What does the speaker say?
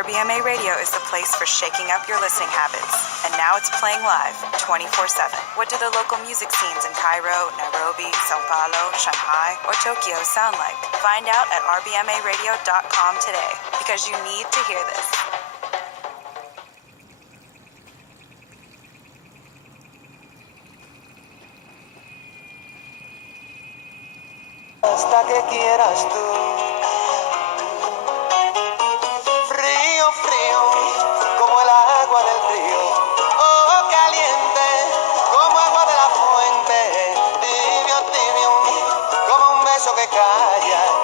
RBMA Radio is the place for shaking up your listening habits. And now it's playing live 24/7. What do the local music scenes in Cairo, Nairobi, Sao Paulo, Shanghai, or Tokyo sound like? Find out at rbmaradio.com today, because you need to hear this. Hasta que quieras tú. Frío, frío, como el agua del río. Oh, caliente, como agua de la fuente. Tibio, tibio, como un beso que calla.